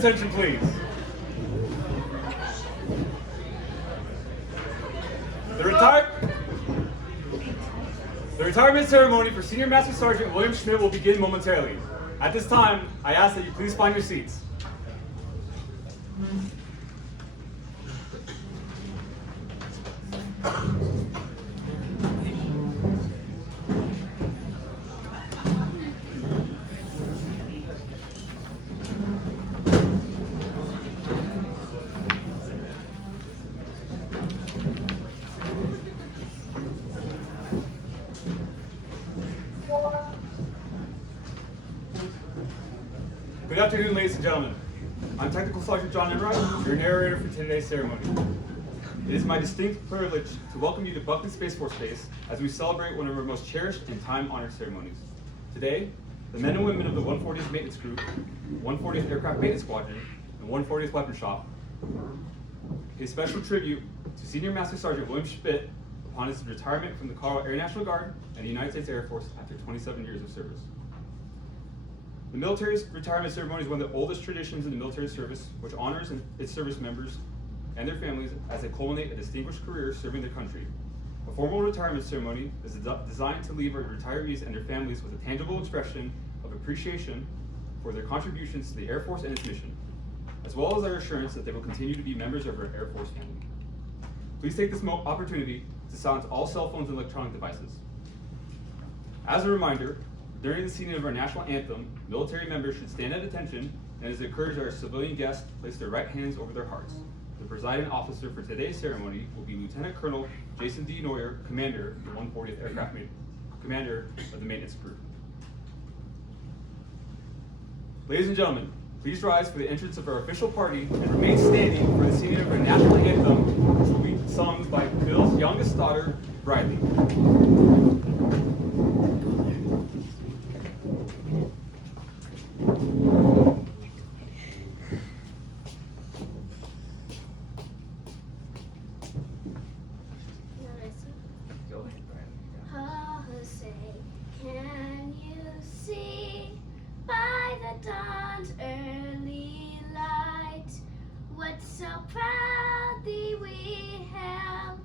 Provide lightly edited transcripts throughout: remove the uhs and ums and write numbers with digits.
attention, please. The retirement ceremony for Senior Master Sergeant William Schmidt will begin momentarily. At this time, I ask that you please find your seats. Good afternoon, ladies and gentlemen. I'm Technical Sergeant John Enright, your narrator for today's ceremony. It is my distinct privilege to welcome you to Buckley Space Force Base as we celebrate one of our most cherished and time-honored ceremonies. Today, the men and women of the 140th Maintenance Group, 140th Aircraft Maintenance Squadron, and 140th Weapons Shop pay special tribute to Senior Master Sergeant William Schmidt upon his retirement from the Colorado Air National Guard and the United States Air Force after 27 years of service. The military's retirement ceremony is one of the oldest traditions in the military service, which honors its service members and their families as they culminate a distinguished career serving their country. A formal retirement ceremony is designed to leave our retirees and their families with a tangible expression of appreciation for their contributions to the Air Force and its mission, as well as our assurance that they will continue to be members of our Air Force family. Please take this opportunity to silence all cell phones and electronic devices. As a reminder, during the singing of our national anthem, military members should stand at attention, and it is encouraged our civilian guests place their right hands over their hearts. The presiding officer for today's ceremony will be Lieutenant Colonel Jason D. Neuer, Commander of the 140th Aircraft Commander of the Maintenance Group. Ladies and gentlemen, please rise for the entrance of our official party and remain standing for the singing of our national anthem, which will be sung by Bill's youngest daughter, Briley. Can you see by the dawn's early light what so proudly we held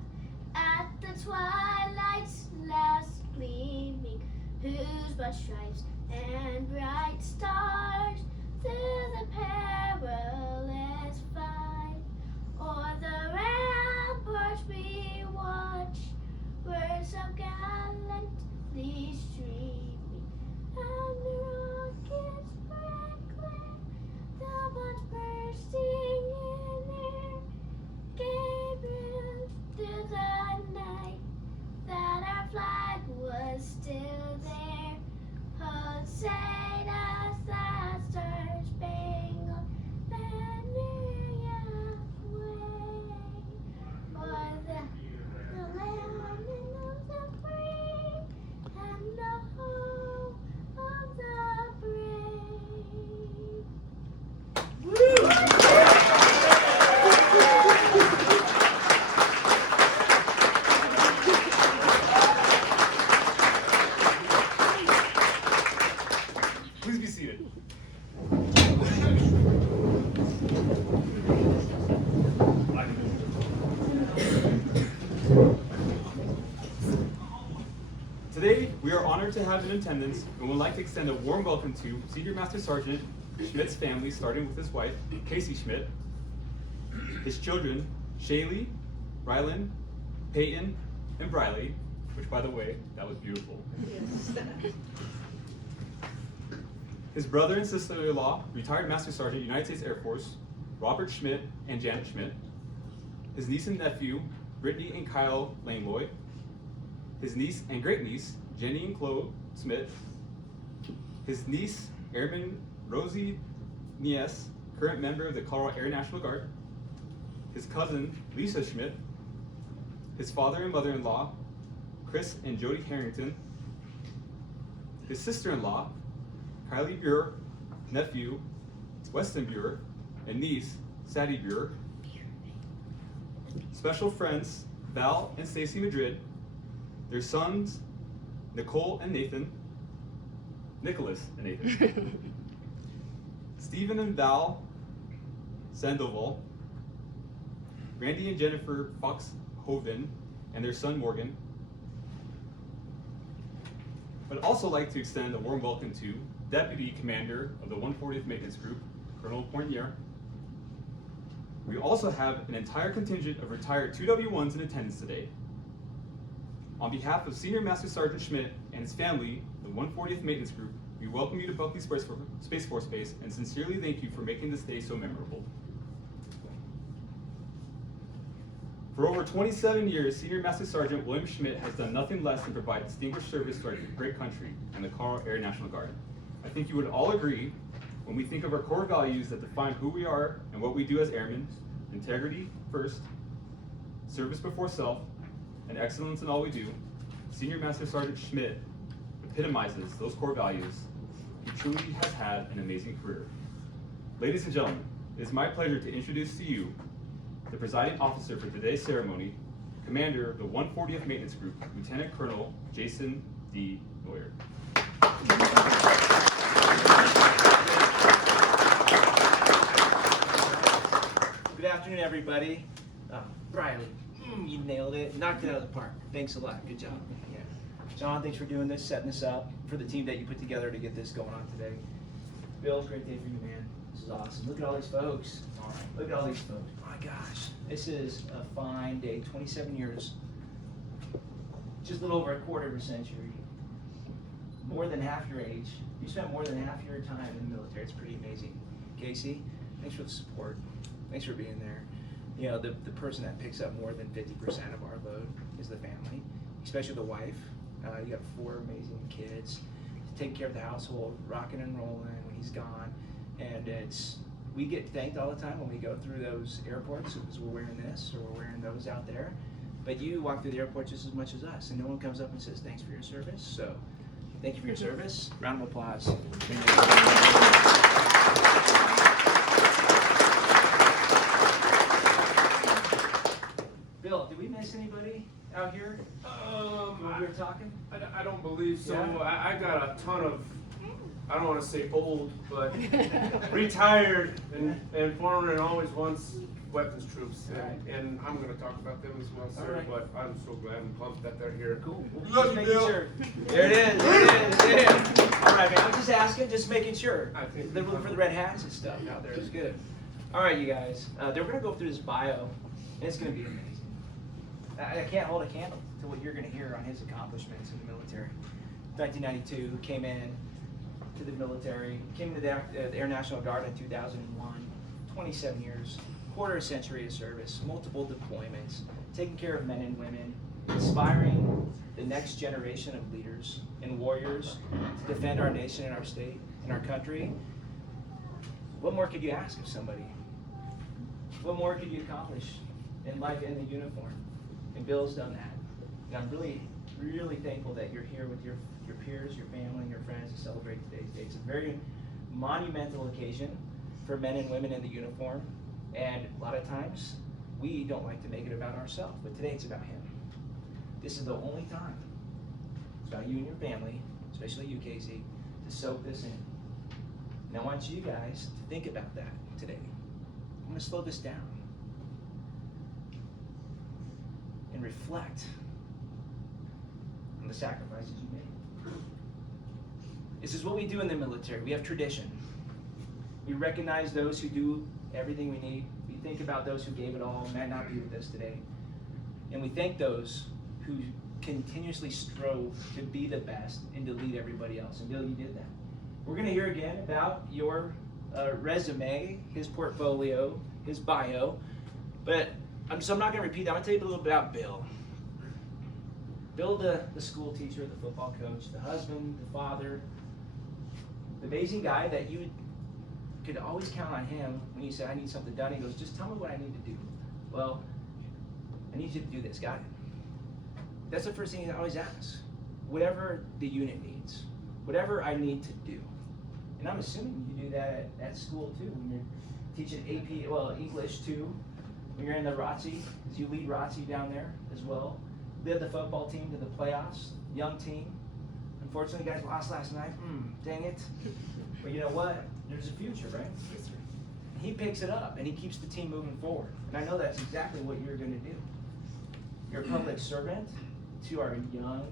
at the twilight's last gleaming, whose broad stripes and bright stars through the perilous fight o'er the ramparts we watch were so gallantly streaming, and the rockets crackling, the bombs bursting in air, gave proof through the night that our flag was still there. Hosanna, the star-spangled banner Yahweh, for the land of the free and the home of the brave. Please be seated. Today, we are honored to have in attendance and would like to extend a warm welcome to Senior Master Sergeant Schmidt's family, starting with his wife, Casey Schmidt, his children, Shaylee, Rylan, Peyton, and Briley, which, by the way, that was beautiful. Yes. His brother and sister-in-law, retired Master Sergeant, United States Air Force, Robert Schmidt and Janet Schmidt. His niece and nephew, Brittany and Kyle Langloy. His niece and great-niece, Jenny and Chloe Schmidt. His niece, Airman Rosie Nies, current member of the Colorado Air National Guard. His cousin, Lisa Schmidt. His father and mother-in-law, Chris and Jody Harrington. His sister-in-law, Kylie Buer, nephew, Weston Buer, and niece, Sadie Buer. Special friends, Val and Stacy Madrid. Their sons, Nicole and Nathan. Nicholas and Nathan. Stephen and Val Sandoval, Randy and Jennifer Foxhoven, and their son Morgan. I'd also like to extend a warm welcome to Deputy Commander of the 140th Maintenance Group, Colonel Poirier. We also have an entire contingent of retired 2W1s in attendance today. On behalf of Senior Master Sergeant Schmidt and his family, the 140th Maintenance Group, we welcome you to Buckley Space Force Base and sincerely thank you for making this day so memorable. For over 27 years, Senior Master Sergeant William Schmidt has done nothing less than provide distinguished service to our great country and the Colorado Air National Guard. I think you would all agree when we think of our core values that define who we are and what we do as airmen: integrity first, service before self, and excellence in all we do. Senior Master Sergeant Schmidt epitomizes those core values. He truly has had an amazing career. Ladies and gentlemen, it is my pleasure to introduce to you the presiding officer for today's ceremony, Commander of the 140th Maintenance Group, Lieutenant Colonel Jason D. Neuer. Good afternoon, everybody. Riley, you nailed it. Knocked it out of the park. Thanks a lot. Good job. Yeah. John, thanks for doing this, setting this up for the team that you put together to get this going on today. Bill, great day for you, man. This is awesome. Look at all these folks. All right. Look at all these folks. My gosh, this is a fine day. 27 years, just a little over a quarter of a century. More than half your age. You spent more than half your time in the military. It's pretty amazing. Casey, thanks for the support. Thanks for being there. You know, the person that picks up more than 50% of our load is the family, especially the wife. You got 4 amazing kids, taking care of the household, rocking and rolling when he's gone. And we get thanked all the time when we go through those airports because we're wearing this or we're wearing those out there. But you walk through the airport just as much as us, and no one comes up and says thanks for your service. So thank you for your service. Round of applause. Bill, did we miss anybody out here when we were talking? I don't believe so. Yeah. I got a ton of, I don't want to say old, but retired and former and always once weapons troops. Right. And I'm going to talk about them as well, sir. Right. But I'm so glad and pumped that they're here. Cool. Love Just you, making Bill. sure. There it is. There it is. There it is. All right, man. I'm just asking, just making sure. I think They're looking for the red hats and stuff out there. It's good. All right, you guys. They're going to go through this bio, and it's going to be amazing. I can't hold a candle to what you're going to hear on his accomplishments in the military. 1992, came in to the military, came to the Air National Guard in 2001, 27 years, quarter century of service, multiple deployments, taking care of men and women, inspiring the next generation of leaders and warriors to defend our nation and our state and our country. What more could you ask of somebody? What more could you accomplish in life in the uniform? And Bill's done that. And I'm really, really thankful that you're here with your peers, your family, and your friends to celebrate today's day. It's a very monumental occasion for men and women in the uniform. And a lot of times, we don't like to make it about ourselves, but today it's about him. This is the only time. It's about you and your family, especially you, Casey, to soak this in. And I want you guys to think about that today. I'm going to slow this down and reflect on the sacrifices you made. This is what we do in the military. We have tradition. We recognize those who do everything we need. We think about those who gave it all and might not be with us today. And we thank those who continuously strove to be the best and to lead everybody else. And Bill, you did that. We're going to hear again about your resume, his portfolio, his bio. But I'm not going to repeat that. I'm going to tell you a little bit about Bill. Bill, the school teacher, the football coach, the husband, the father, the amazing guy that you could always count on him when you said, I need something done. He goes, just tell me what I need to do. Well, I need you to do this. Got it? That's the first thing he always asks. Whatever the unit needs, whatever I need to do. And I'm assuming you do that at school too, when you're teaching AP, well, English too. When you're in the ROTC, because you lead ROTC down there as well. Led the football team to the playoffs, young team. Unfortunately, you guys lost last night. Dang it. But you know what? There's a future, right? Yes, sir. He picks it up and he keeps the team moving forward. And I know that's exactly what you're going to do. You're a public servant to our young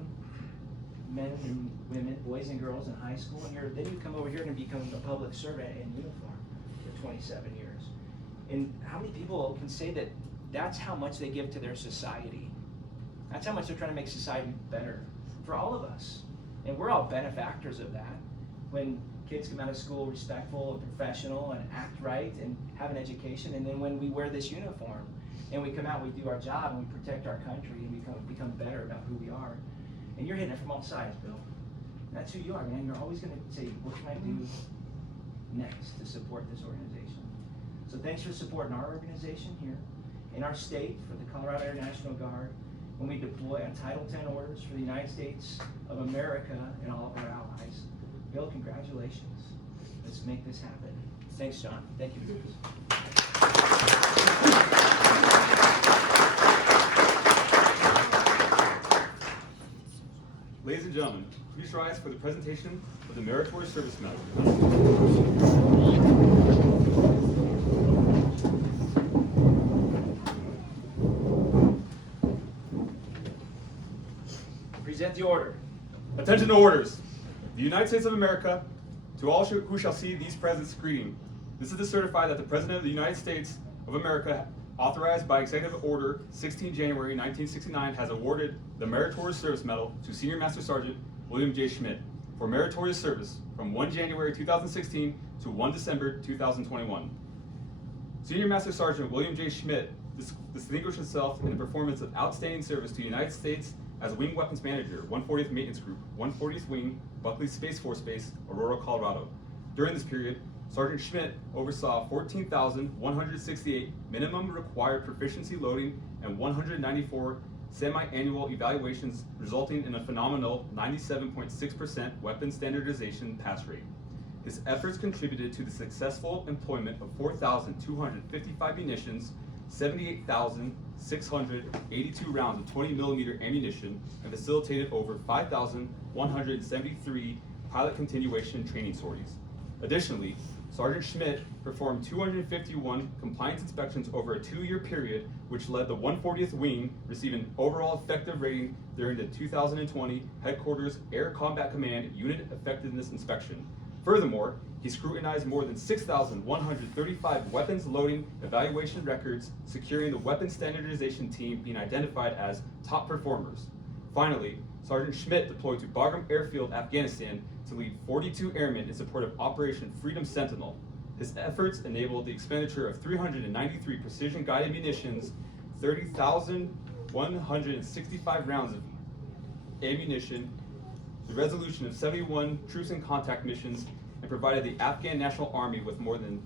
men and women, boys and girls in high school, and then you come over here and become a public servant in uniform for 27 years. And how many people can say that that's how much they give to their society? That's how much they're trying to make society better for all of us. And we're all benefactors of that. When kids come out of school respectful and professional and act right and have an education, and then when we wear this uniform and we come out, we do our job and we protect our country and become better about who we are. And you're hitting it from all sides, Bill. That's who you are, man. You're always going to say, what can I do next to support this organization? So thanks for supporting our organization here in our state for the Colorado Air National Guard when we deploy on Title 10 orders for the United States of America and all of our allies. Bill, congratulations. Let's make this happen. Thanks, John. Thank you. Ladies and gentlemen, please rise for the presentation of the Meritorious Service Medal. Present the order. Attention to orders. The United States of America, to all who shall see these presents, greeting. This is to certify that the President of the United States of America, authorized by Executive Order 16 January 1969, has awarded the Meritorious Service Medal to Senior Master Sergeant William J. Schmidt for meritorious service from 1 January 2016 to 1 December 2021. Senior Master Sergeant William J. Schmidt distinguished himself in the performance of outstanding service to the United States as Wing Weapons Manager, 140th Maintenance Group, 140th Wing, Buckley Space Force Base, Aurora, Colorado. During this period, Sergeant Schmidt oversaw 14,168 minimum required proficiency loading and 194 semi-annual evaluations, resulting in a phenomenal 97.6% weapons standardization pass rate. His efforts contributed to the successful employment of 4,255 munitions, 78,682 rounds of 20mm ammunition, and facilitated over 5,173 pilot continuation training sorties. Additionally, Sergeant Schmidt performed 251 compliance inspections over a 2-year period, which led the 140th Wing receiving overall effective rating during the 2020 Headquarters Air Combat Command Unit Effectiveness Inspection. Furthermore, he scrutinized more than 6,135 weapons loading evaluation records, securing the weapons standardization team being identified as top performers. Finally, Sergeant Schmidt deployed to Bagram Airfield, Afghanistan to lead 42 airmen in support of Operation Freedom Sentinel. His efforts enabled the expenditure of 393 precision-guided munitions, 30,165 rounds of ammunition, the resolution of 71 troops and contact missions, and provided the Afghan National Army with more than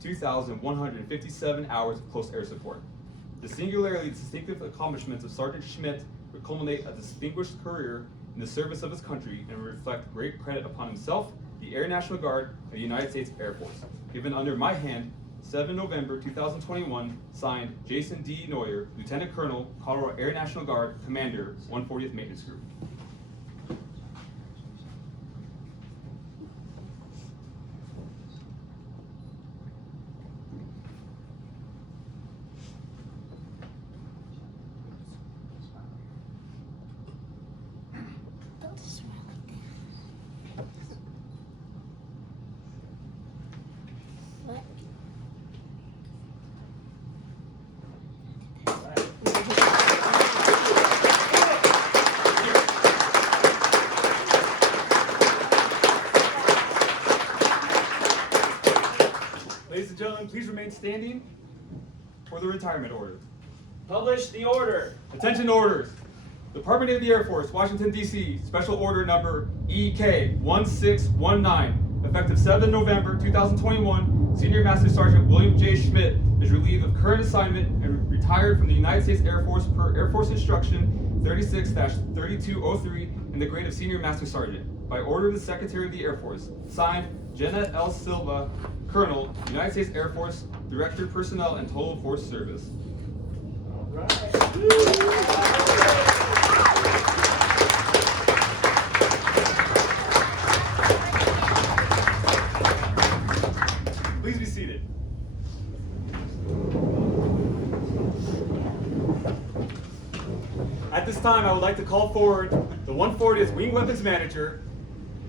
2,157 hours of close air support. The singularly distinctive accomplishments of Sergeant Schmidt would culminate a distinguished career in the service of his country and reflect great credit upon himself, the Air National Guard, and the United States Air Force. Given under my hand, 7 November 2021, signed Jason D. Neuer, Lieutenant Colonel, Colorado Air National Guard, Commander, 140th Maintenance Group. Don't smile like that. What? Ladies and gentlemen, please remain standing for the retirement order. Publish the order. Attention orders. Department of the Air Force, Washington, D.C., Special Order Number EK 1619, effective 7 November 2021, Senior Master Sergeant William J. Schmidt is relieved of current assignment and retired from the United States Air Force per Air Force Instruction 36-3203 in the grade of Senior Master Sergeant. By order of the Secretary of the Air Force, signed Jenna L. Silva, Colonel, United States Air Force, Director Personnel and Total Force Service. All right. Please be seated. At this time, I would like to call forward the 140th Wing Weapons Manager,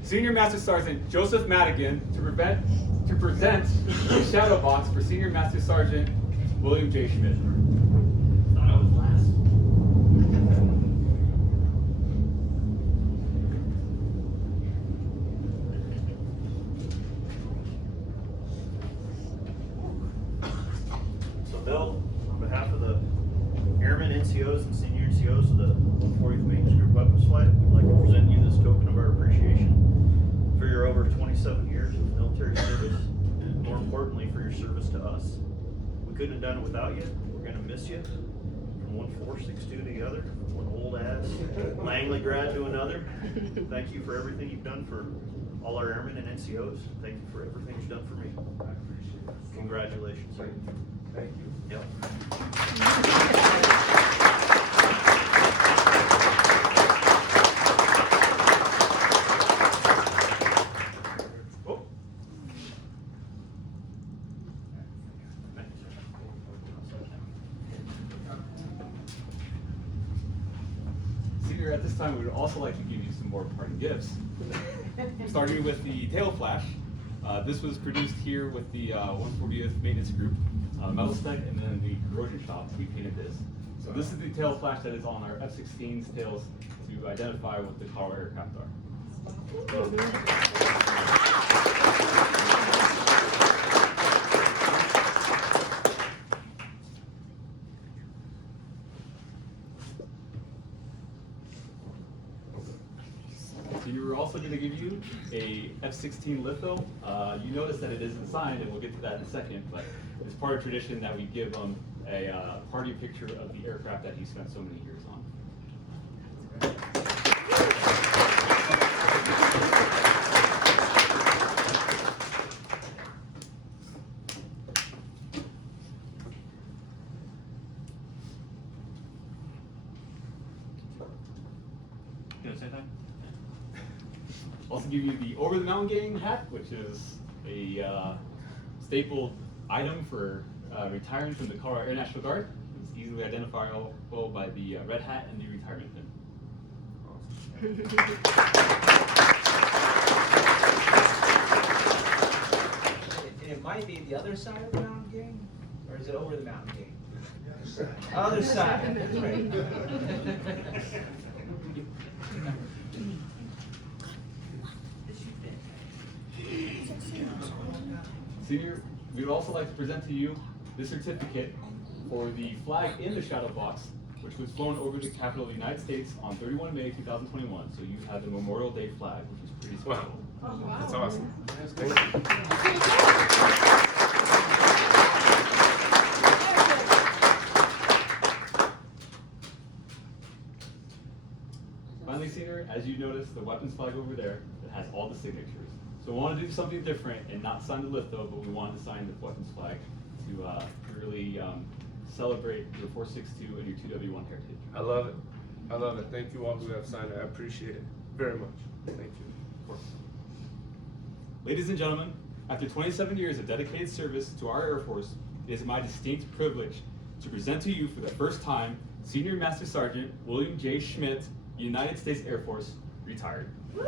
Senior Master Sergeant Joseph Madigan, to present the shadow box for Senior Master Sergeant William J. Schmidt. Thought I was last. So Bill, on behalf of the Airmen, NCOs, and Senior NCOs of the 140th Maintenance Group Weapons Flight, we'd like to present you this token of our appreciation for your over 27 years of military service, and more importantly, for your service to us. We couldn't have done it without you. We're gonna miss you. From one 462 to the other, from one old ass Langley grad to another. Thank you for everything you've done for all our airmen and NCOs. Thank you for everything you've done for me. Congratulations. Thank you. Yep. Oh. Senior, at this time, we would also like to give you some more parting gifts. Starting with the tail flash. This was produced here with the 140th Maintenance Group metal spec, and then the corrosion shop, we painted this. So this is the tail flash that is on our F-16's tails to identify what the Colorado aircraft are. So we're also going to give you a F-16 litho. You notice that it isn't signed, and we'll get to that in a second, but it's part of tradition that we give them a party picture of the aircraft that he spent so many years on. Gonna say that? Also give you the Over the Mountain Gang hat, which is a staple item for retiring from the Colorado Air National Guard. It's easily identifiable by the red hat and the retirement pin. And it might be the other side of the mountain gang, or is it over the mountain gang? Other side. That's right. Senior, we would also like to present to you the certificate for the flag in the shadow box, which was flown over the Capitol of the United States on 31 May 2021. So you have the Memorial Day flag, which is pretty special. Wow. That's awesome. Finally, Senior, as you notice, the weapons flag over there, it has all the signatures. So we want to do something different and not sign the litho, but we wanted to sign the weapons flag to really celebrate your 462 and your 2W1 heritage. I love it. I love it. Thank you all who have signed it. I appreciate it very much. Thank you. Ladies and gentlemen, after 27 years of dedicated service to our Air Force, it is my distinct privilege to present to you for the first time Senior Master Sergeant William J. Schmidt, United States Air Force, retired. All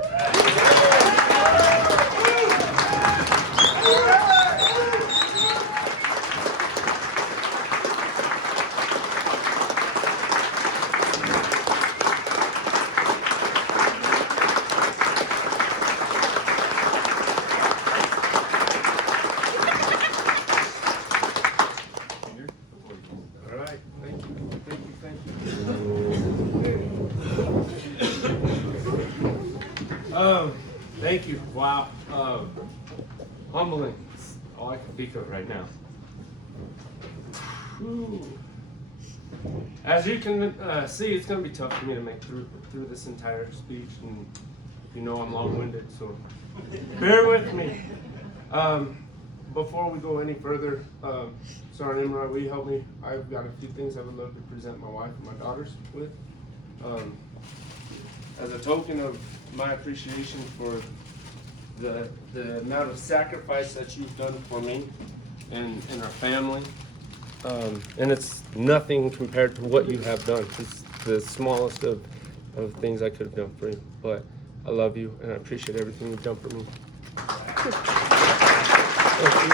right. Thank you. Thank you. Thank you. Thank you. Wow. Humbling. It's all I can think of right now. Whew. As you can see, it's going to be tough for me to make through this entire speech, and you know I'm long-winded, so bear with me. Before we go any further, Sergeant Imran, will you help me? I've got a few things I would love to present my wife and my daughters with. As a token of my appreciation for the amount of sacrifice that you've done for me and our family. And it's nothing compared to what you have done. the smallest of things I could have done for you. But I love you, and I appreciate everything you've done for me. Thank you.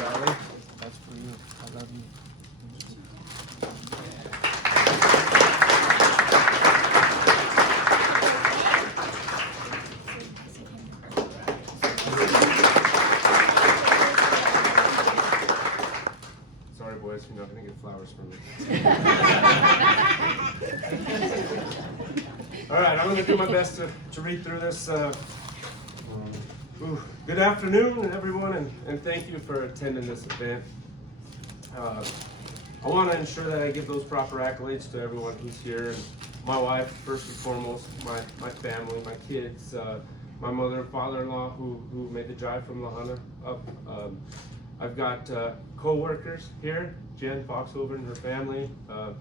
Valerie, that's for you. I love you. Sorry, boys, you're not going to get flowers from me. All right, I'm going to do my best to read through this. Good afternoon, everyone, and thank you for attending this event. I want to ensure that I give those proper accolades to everyone who's here. And my wife, first and foremost, my family, my kids, my mother and father-in-law who made the drive from La Junta up. I've got co-workers here, Jen Foxover and her family, a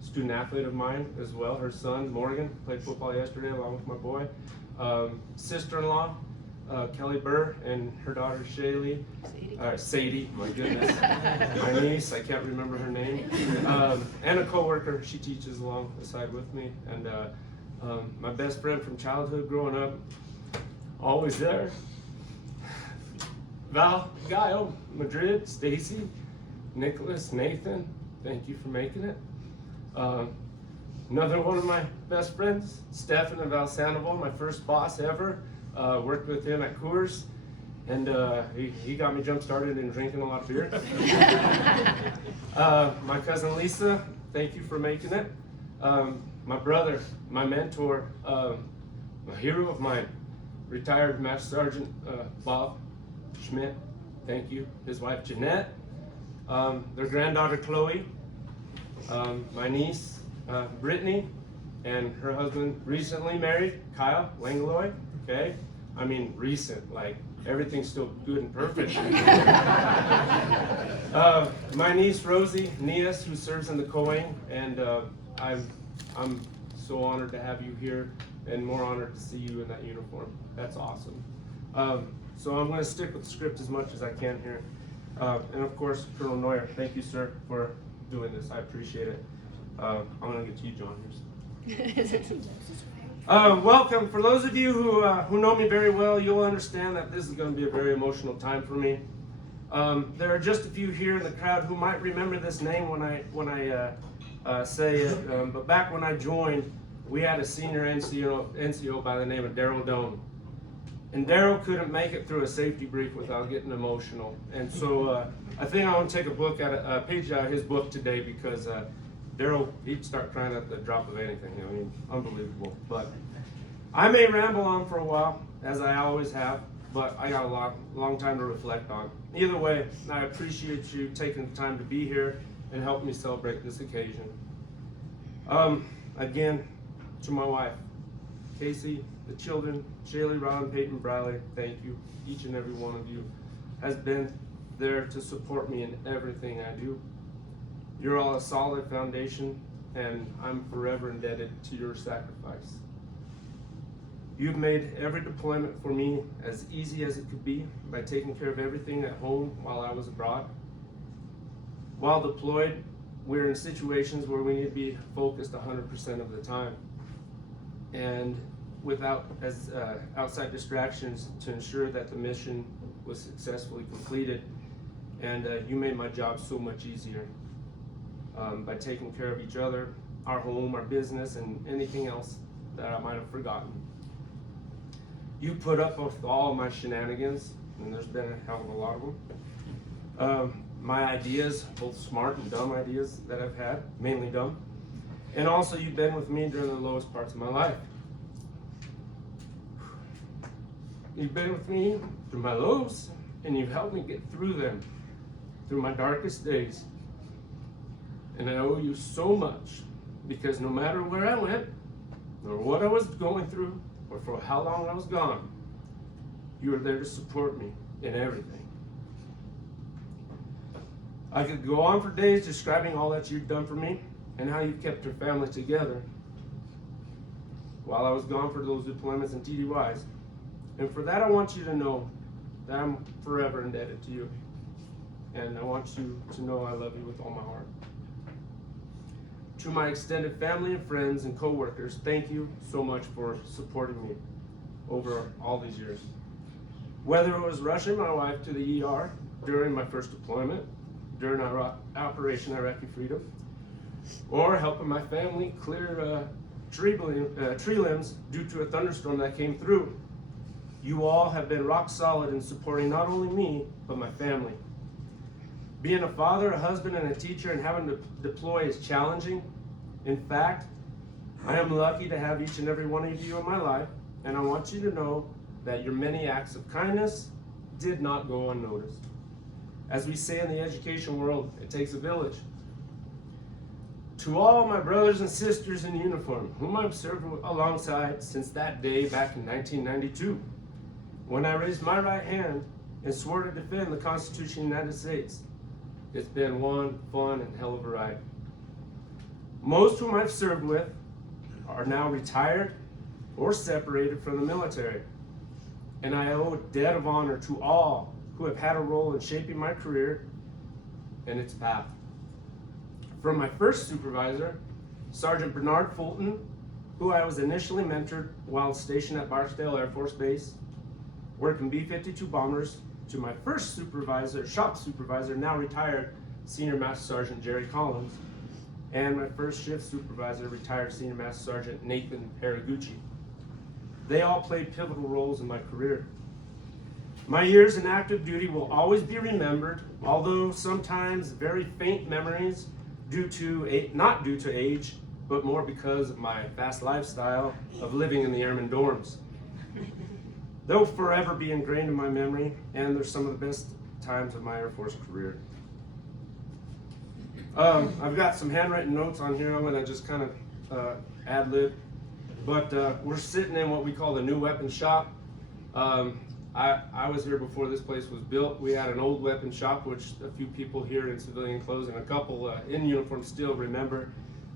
student athlete of mine as well, her son Morgan played football yesterday along with my boy, sister-in-law Kelly Burr and her daughter Sadie, my goodness, my niece, I can't remember her name, and a co-worker, she teaches alongside with me, and my best friend from childhood growing up, always there, Val, Gaio, Madrid, Stacy, Nicholas, Nathan, thank you for making it. Another one of my best friends, Stefan and Val Sandoval, my first boss ever. Worked with him at Coors, and he got me jump started in drinking a lot of beer. My cousin Lisa, thank you for making it. My brother, my mentor, a hero of mine, retired Master Sergeant Bob Schmidt, thank you. His wife Jeanette, their granddaughter Chloe, my niece Brittany, and her husband recently married, Kyle Langlois. Okay, I mean recent, like everything's still good and perfect. My niece Rosie Nias, who serves in the Coing, and I'm so honored to have you here, and more honored to see you in that uniform. That's awesome. So I'm going to stick with the script as much as I can here, and of course, Colonel Neuer, thank you, sir, for doing this. I appreciate it. I'm going to get to you, John. Welcome. For those of you who know me very well, you'll understand that this is going to be a very emotional time for me. There are just a few here in the crowd who might remember this name when I say it. But back when I joined, we had a senior NCO by the name of Daryl Doan. And Daryl couldn't make it through a safety brief without getting emotional. And so I think I want to take a page out of his book today, because Daryl, he'd start crying at the drop of anything. I mean, unbelievable. But I may ramble on for a while, as I always have, but I got a long time to reflect on. Either way, I appreciate you taking the time to be here and help me celebrate this occasion. Again, to my wife, Casey, the children, Shaylee, Ron, Peyton, Briley, thank you. Each and every one of you has been there to support me in everything I do. You're all a solid foundation, and I'm forever indebted to your sacrifice. You've made every deployment for me as easy as it could be by taking care of everything at home while I was abroad. While deployed, we're in situations where we need to be focused 100% of the time, and without outside distractions, to ensure that the mission was successfully completed. And you made my job so much easier. By taking care of each other, our home, our business, and anything else that I might have forgotten. You put up with all of my shenanigans, and there's been a hell of a lot of them. My ideas, both smart and dumb ideas that I've had, mainly dumb. And also you've been with me during the lowest parts of my life. You've been with me through my lows, and you've helped me get through them, through my darkest days. And I owe you so much, because no matter where I went, or what I was going through, or for how long I was gone, you were there to support me in everything. I could go on for days describing all that you've done for me, and how you've kept your family together while I was gone for those deployments and TDYs. And for that, I want you to know that I'm forever indebted to you. and I want you to know I love you with all my heart. To my extended family and friends and co-workers, thank you so much for supporting me over all these years. Whether it was rushing my wife to the ER during my first deployment, during our Operation Iraqi Freedom, or helping my family clear tree limbs due to a thunderstorm that came through, you all have been rock solid in supporting not only me, but my family. Being a father, a husband, and a teacher and having to deploy is challenging. In fact, I am lucky to have each and every one of you in my life, and I want you to know that your many acts of kindness did not go unnoticed. As we say in the education world, it takes a village. To all my brothers and sisters in uniform, whom I've served alongside since that day back in 1992, when I raised my right hand and swore to defend the Constitution of the United States, it's been one fun and hell of a ride. Most whom I've served with are now retired or separated from the military, and I owe a debt of honor to all who have had a role in shaping my career and its path. From my first supervisor, Sergeant Bernard Fulton, who I was initially mentored while stationed at Barksdale Air Force Base, working B-52 bombers, to my first supervisor, shop supervisor, now retired Senior Master Sergeant Jerry Collins, and my first shift supervisor, retired Senior Master Sergeant Nathan Paragucci. They all played pivotal roles in my career. My years in active duty will always be remembered, although sometimes very faint memories not due to age, but more because of my fast lifestyle of living in the airman dorms. They'll forever be ingrained in my memory, and they're some of the best times of my Air Force career. I've got some handwritten notes on here. I'm gonna just kind of ad-lib, but we're sitting in what we call the new weapons shop. I was here before this place was built. We had an old weapons shop, which a few people here in civilian clothes and a couple in uniform still remember.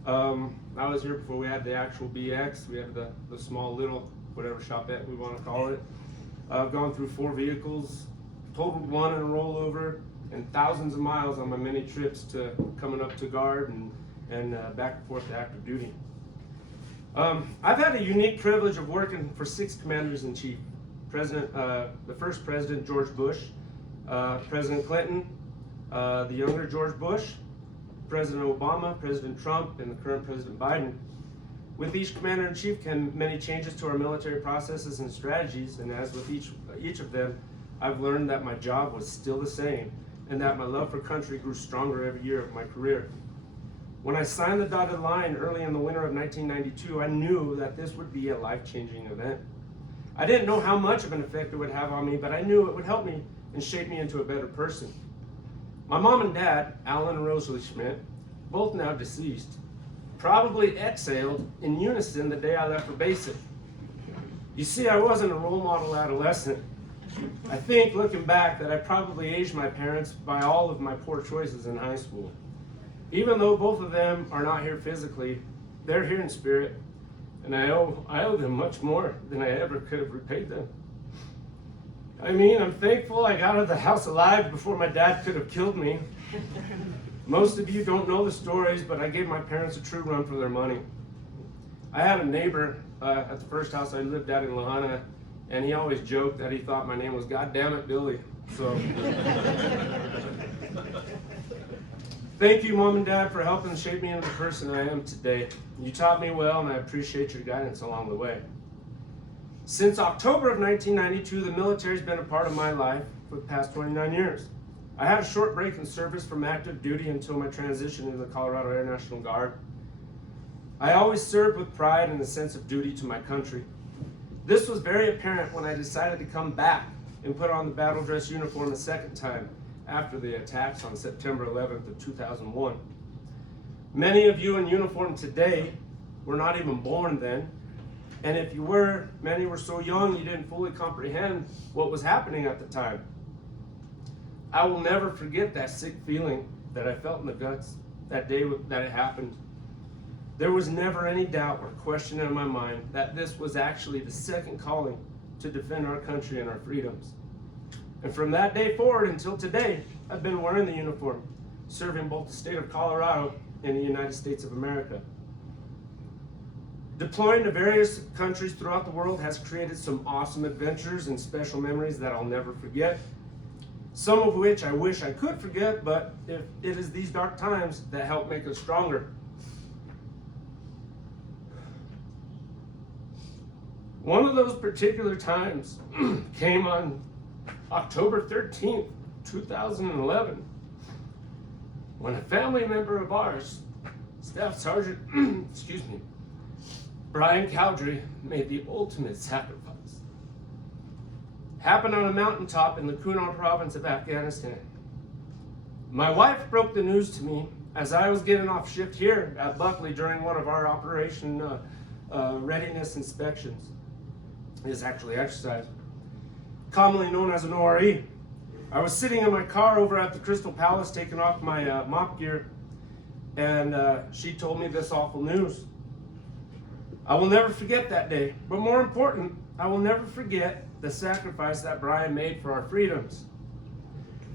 I was here before we had the actual BX. We had the small little, whatever shopette we want to call it. I've gone through 4 vehicles, totaled 1 in a rollover, and thousands of miles on my many trips to coming up to guard and back and forth to active duty. I've had a unique privilege of working for 6 commanders-in-chief. The first president, George Bush, President Clinton, the younger George Bush, President Obama, President Trump, and the current President Biden. With each commander-in-chief came many changes to our military processes and strategies, and as with each of them, I've learned that my job was still the same, and that my love for country grew stronger every year of my career. When I signed the dotted line early in the winter of 1992, I knew that this would be a life-changing event. I didn't know how much of an effect it would have on me, but I knew it would help me and shape me into a better person. My mom and dad, Alan and Rosalie Schmidt, both now deceased, probably exhaled in unison the day I left for basic. You see, I wasn't a role model adolescent. I think, looking back, that I probably aged my parents by all of my poor choices in high school. Even though both of them are not here physically, they're here in spirit, and I owe them much more than I ever could have repaid them. I mean, I'm thankful I got out of the house alive before my dad could have killed me. Most of you don't know the stories, but I gave my parents a true run for their money. I had a neighbor at the first house I lived at in Lahana, and he always joked that he thought my name was Goddammit Billy. So, thank you, Mom and Dad, for helping shape me into the person I am today. You taught me well, and I appreciate your guidance along the way. Since October of 1992, the military's been a part of my life for the past 29 years. I had a short break in service from active duty until my transition into the Colorado Air National Guard. I always served with pride and a sense of duty to my country. This was very apparent when I decided to come back and put on the battle dress uniform a second time after the attacks on September 11th of 2001. Many of you in uniform today were not even born then, and if you were, many were so young you didn't fully comprehend what was happening at the time. I will never forget that sick feeling that I felt in the guts that day that it happened. There was never any doubt or question in my mind that this was actually the second calling to defend our country and our freedoms. And from that day forward until today, I've been wearing the uniform, serving both the state of Colorado and the United States of America. Deploying to various countries throughout the world has created some awesome adventures and special memories that I'll never forget. Some of which I wish I could forget, but it is these dark times that help make us stronger. One of those particular times came on October 13th, 2011, when a family member of ours, Staff Sergeant, Brian Cowdery, made the ultimate sacrifice. Happened on a mountaintop in the Kunar province of Afghanistan. My wife broke the news to me as I was getting off shift here at Buckley during one of our operation readiness inspections. It's actually exercise, commonly known as an ORE. I was sitting in my car over at the Crystal Palace taking off my mop gear, and she told me this awful news. I will never forget that day, but more important, I will never forget the sacrifice that Brian made for our freedoms.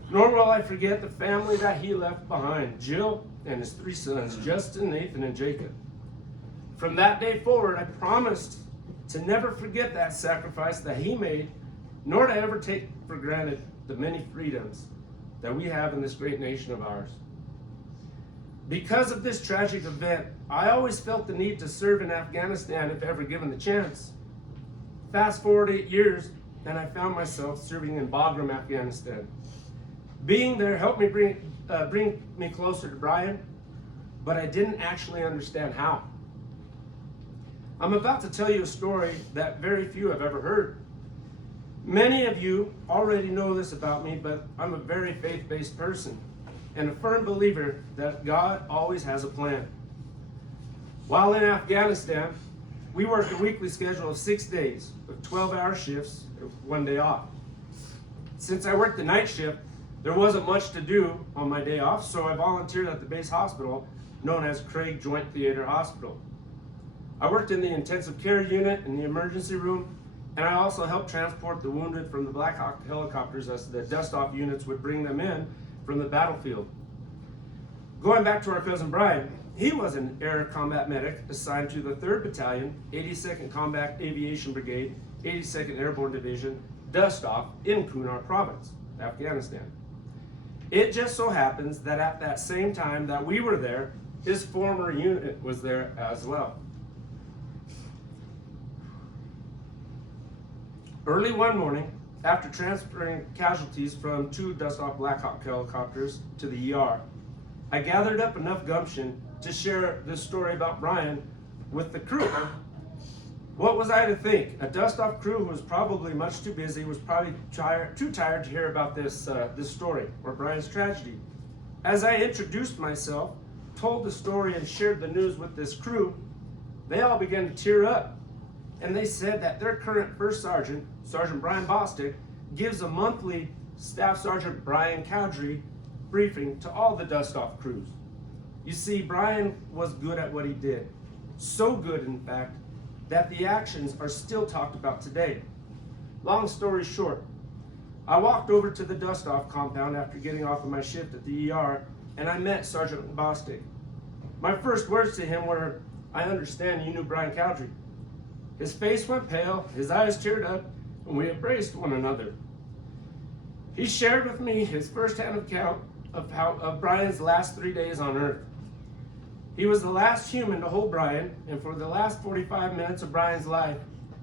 Nor will I forget the family that he left behind, Jill and his 3 sons, Justin, Nathan, and Jacob. From that day forward, I promised to never forget that sacrifice that he made, nor to ever take for granted the many freedoms that we have in this great nation of ours. Because of this tragic event, I always felt the need to serve in Afghanistan if ever given the chance. Fast forward 8 years, and I found myself serving in Bagram, Afghanistan. Being there helped me bring me closer to Brian, but I didn't actually understand how. I'm about to tell you a story that very few have ever heard. Many of you already know this about me, but I'm a very faith-based person and a firm believer that God always has a plan. While in Afghanistan, we worked a weekly schedule of 6 days with 12-hour shifts and 1 day off. Since I worked the night shift, there wasn't much to do on my day off, so I volunteered at the base hospital known as Craig Joint Theater Hospital. I worked in the intensive care unit in the emergency room, and I also helped transport the wounded from the Black Hawk helicopters as the dust-off units would bring them in from the battlefield. Going back to our cousin Brian, he was an air combat medic assigned to the 3rd Battalion, 82nd Combat Aviation Brigade, 82nd Airborne Division, dust-off in Kunar Province, Afghanistan. It just so happens that at that same time that we were there, his former unit was there as well. Early one morning, after transferring casualties from 2 dust-off Black Hawk helicopters to the ER, I gathered up enough gumption to share this story about Brian with the crew. What was I to think? A dust-off crew who was probably much too busy, was probably too tired to hear about this story, or Brian's tragedy. As I introduced myself, told the story, and shared the news with this crew, they all began to tear up. And they said that their current first sergeant, Sergeant Brian Bostic, gives a monthly Staff Sergeant Brian Cowdery briefing to all the dust-off crews. You see, Brian was good at what he did. So good, in fact, that the actions are still talked about today. Long story short, I walked over to the dust-off compound after getting off of my shift at the ER, and I met Sergeant Bostic. My first words to him were, "I understand you knew Brian Cowdery." His face went pale, his eyes teared up, and we embraced one another. He shared with me his first-hand account of Brian's last 3 days on Earth. He was the last human to hold Brian, and for the last 45 minutes of Brian's life,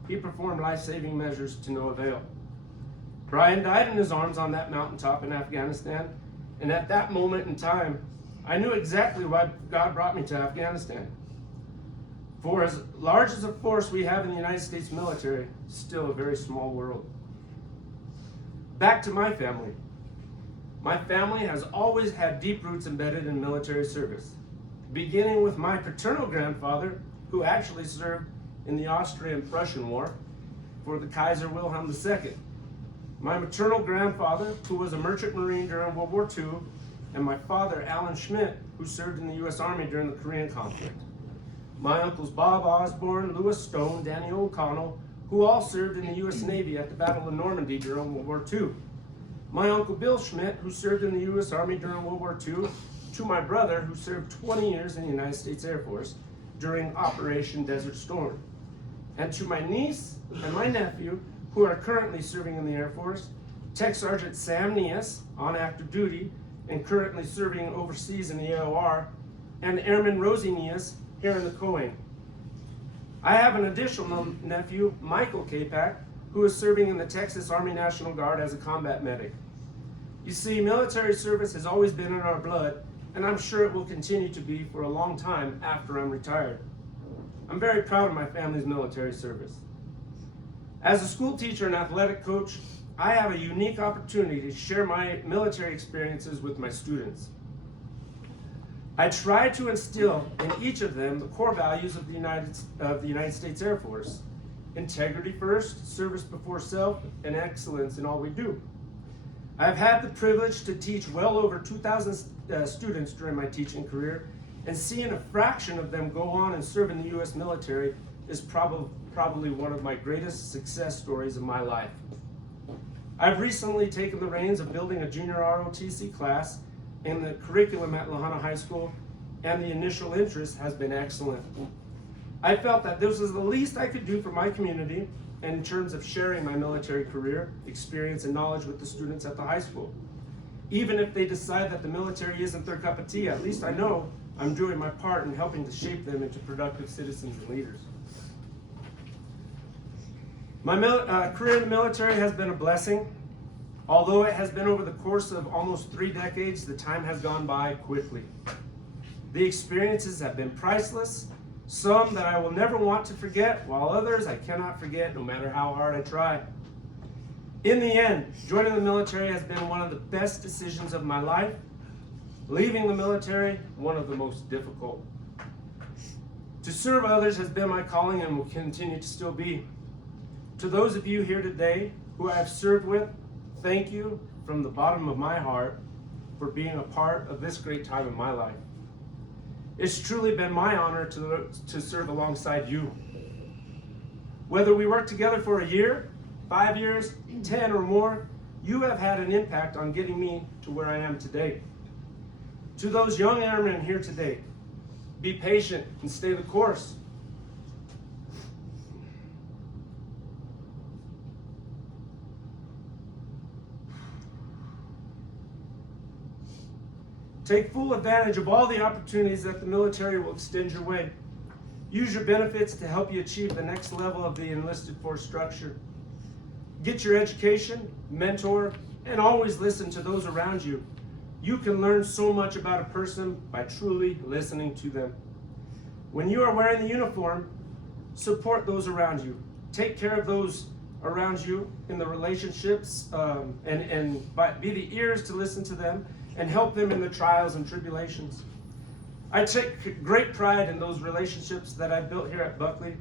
he performed life-saving measures to no avail. Brian died in his arms on that mountaintop in Afghanistan, and at that moment in time, I knew exactly why God brought me to Afghanistan. For as large as a force we have in the United States military, still a very small world. Back to my family. My family has always had deep roots embedded in military service, beginning with my paternal grandfather, who actually served in the Austrian-Prussian War for the Kaiser Wilhelm II. My maternal grandfather, who was a merchant marine during World War II, and my father, Alan Schmidt, who served in the U.S. Army during the Korean conflict. My uncles Bob Osborne, Louis Stone, Danny O'Connell, who all served in the U.S. Navy at the Battle of Normandy during World War II. my Uncle Bill Schmidt, who served in the U.S. Army during World War II, to my brother, who served 20 years in the United States Air Force during Operation Desert Storm, and to my niece and my nephew, who are currently serving in the Air Force, Tech Sergeant Sam Nias, on active duty and currently serving overseas in the AOR, and Airman Rosie Nias here in the COANG. I have an additional nephew, Michael Kapak, who is serving in the Texas Army National Guard as a combat medic. You see, military service has always been in our blood, and I'm sure it will continue to be for a long time after I'm retired. I'm very proud of my family's military service. As a school teacher and athletic coach, I have a unique opportunity to share my military experiences with my students. I try to instill in each of them the core values of the United States Air Force: integrity first, service before self, and excellence in all we do. I've had the privilege to teach well over 2,000 students during my teaching career, and seeing a fraction of them go on and serve in the U.S. military is probably one of my greatest success stories of my life. I've recently taken the reins of building a junior ROTC class in the curriculum at Lahana High School, and the initial interest has been excellent. I felt that this was the least I could do for my community in terms of sharing my military career, experience, and knowledge with the students at the high school. Even if they decide that the military isn't their cup of tea, at least I know I'm doing my part in helping to shape them into productive citizens and leaders. My career in the military has been a blessing. Although it has been over the course of almost 3 decades, the time has gone by quickly. The experiences have been priceless, some that I will never want to forget, while others I cannot forget no matter how hard I try. In the end, joining the military has been one of the best decisions of my life. Leaving the military, one of the most difficult. To serve others has been my calling and will continue to still be. To those of you here today who I have served with, thank you from the bottom of my heart for being a part of this great time in my life. It's truly been my honor to serve alongside you. Whether we work together for a year, 5 years, 10 or more, you have had an impact on getting me to where I am today. To those young airmen here today, be patient and stay the course. Take full advantage of all the opportunities that the military will extend your way. Use your benefits to help you achieve the next level of the enlisted force structure. Get your education, mentor, and always listen to those around you. You can learn so much about a person by truly listening to them. When you are wearing the uniform, support those around you. Take care of those around you in the relationships, and be the ears to listen to them and help them in the trials and tribulations. I take great pride in those relationships that I've built here at Buckley,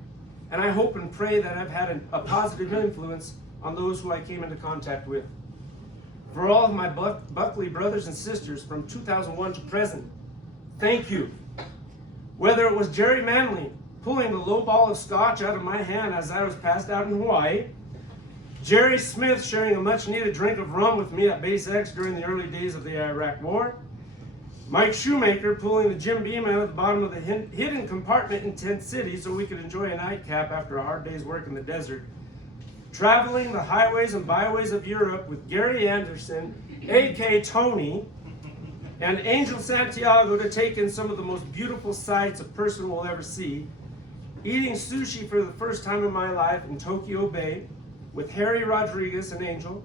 and I hope and pray that I've had a positive influence on those who I came into contact with. For all of my Buckley brothers and sisters from 2001 to present, thank you. Whether it was Jerry Manley pulling the low ball of scotch out of my hand as I was passed out in Hawaii, Jerry Smith sharing a much-needed drink of rum with me at Base X during the early days of the Iraq War, Mike Shoemaker pulling the Jim Beam out of the bottom of the hidden compartment in Tent City so we could enjoy a nightcap after a hard day's work in the desert, traveling the highways and byways of Europe with Gary Anderson, A.K. Tony, and Angel Santiago to take in some of the most beautiful sights a person will ever see, eating sushi for the first time in my life in Tokyo Bay, with Harry Rodriguez and Angel.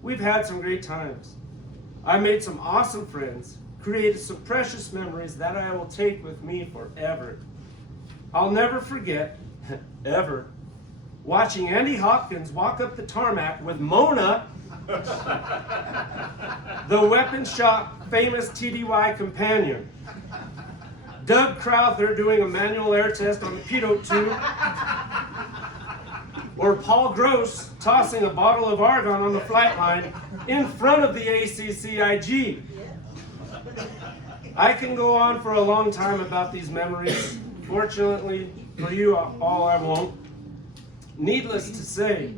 We've had some great times. I made some awesome friends, created some precious memories that I will take with me forever. I'll never forget, ever, watching Andy Hopkins walk up the tarmac with Mona, the weapon shop famous TDY companion, Doug Crowther doing a manual air test on the pitot tube, or Paul Gross tossing a bottle of argon on the flight line in front of the ACCIG. I can go on for a long time about these memories. Fortunately for you all, I won't. Needless to say,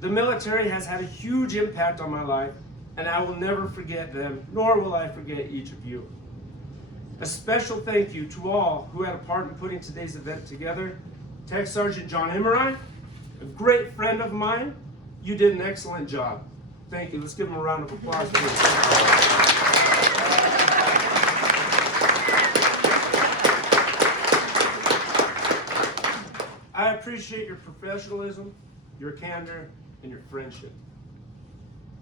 the military has had a huge impact on my life, and I will never forget them, nor will I forget each of you. A special thank you to all who had a part in putting today's event together. Tech Sergeant John Emery, a great friend of mine, you did an excellent job. Thank you. Let's give him a round of applause, please. I appreciate your professionalism, your candor, and your friendship.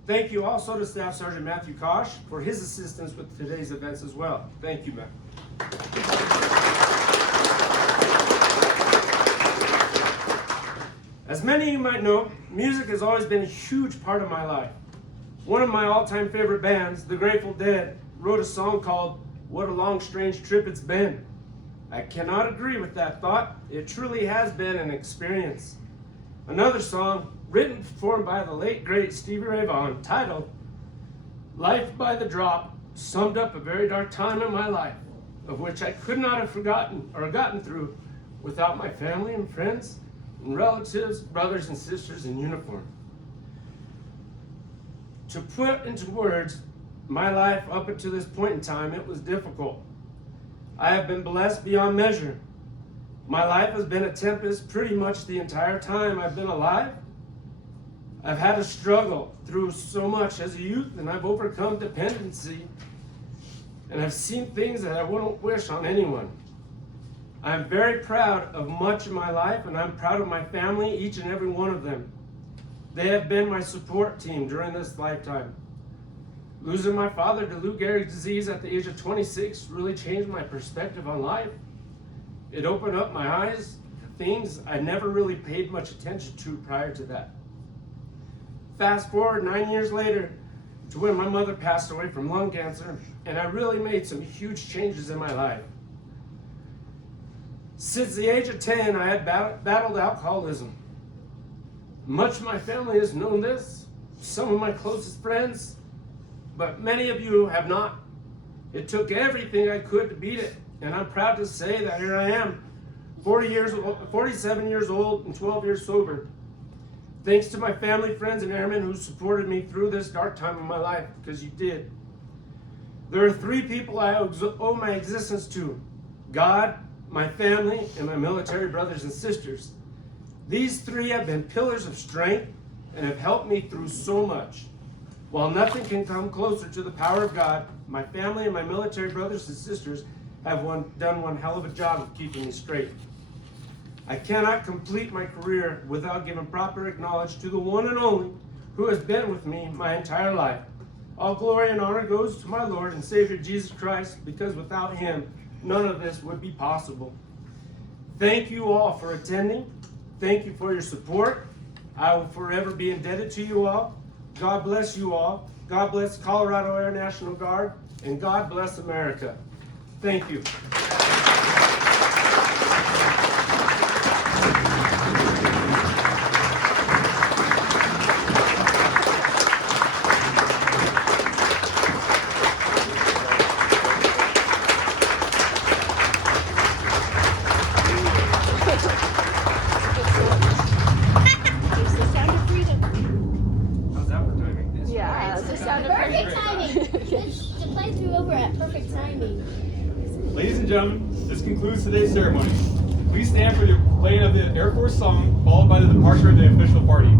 Thank you also to Staff Sergeant Matthew Kosh for his assistance with today's events as well. Thank you, Matt. As many of you might know, music has always been a huge part of my life. One of my all-time favorite bands, the Grateful Dead, wrote a song called "What a Long Strange Trip It's Been." I cannot agree with that thought. It truly has been an experience. Another song, written and performed by the late great Stevie Ray Vaughan, titled "Life by the Drop," summed up a very dark time in my life, of which I could not have forgotten or gotten through without my family and friends and relatives, brothers and sisters in uniform. To put into words my life up until this point in time, it was difficult. I have been blessed beyond measure. My life has been a tempest pretty much the entire time I've been alive. I've had to struggle through so much as a youth, and I've overcome dependency, and I've seen things that I wouldn't wish on anyone. I'm very proud of much of my life, and I'm proud of my family, each and every one of them. They have been my support team during this lifetime. Losing my father to Lou Gehrig's disease at the age of 26 really changed my perspective on life. It opened up my eyes to things I never really paid much attention to prior to that. Fast forward 9 years later to when my mother passed away from lung cancer, and I really made some huge changes in my life. Since the age of 10, I had battled alcoholism. Much of my family has known this, some of my closest friends, but many of you have not. It took everything I could to beat it, and I'm proud to say that here I am, 47 years old and 12 years sober. Thanks to my family, friends, and airmen who supported me through this dark time of my life, because you did. There are 3 people I owe my existence to: God, my family, and my military brothers and sisters. These 3 have been pillars of strength and have helped me through so much. While nothing can come closer to the power of God, my family and my military brothers and sisters have done one hell of a job of keeping me straight. I cannot complete my career without giving proper acknowledgement to the one and only who has been with me my entire life. All glory and honor goes to my Lord and Savior Jesus Christ, because without him, none of this would be possible. Thank you all for attending. Thank you for your support. I will forever be indebted to you all. God bless you all. God bless Colorado Air National Guard, and God bless America. Thank you. It's the sound of freedom. How's that for timing? Yeah, it's the sound of Perfect freedom. timing. The plane flew over at perfect timing. Ladies and gentlemen, this concludes today's ceremony. Please stand for the playing of the Air Force song, followed by the departure of the official party.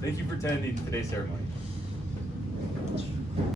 Thank you for attending today's ceremony.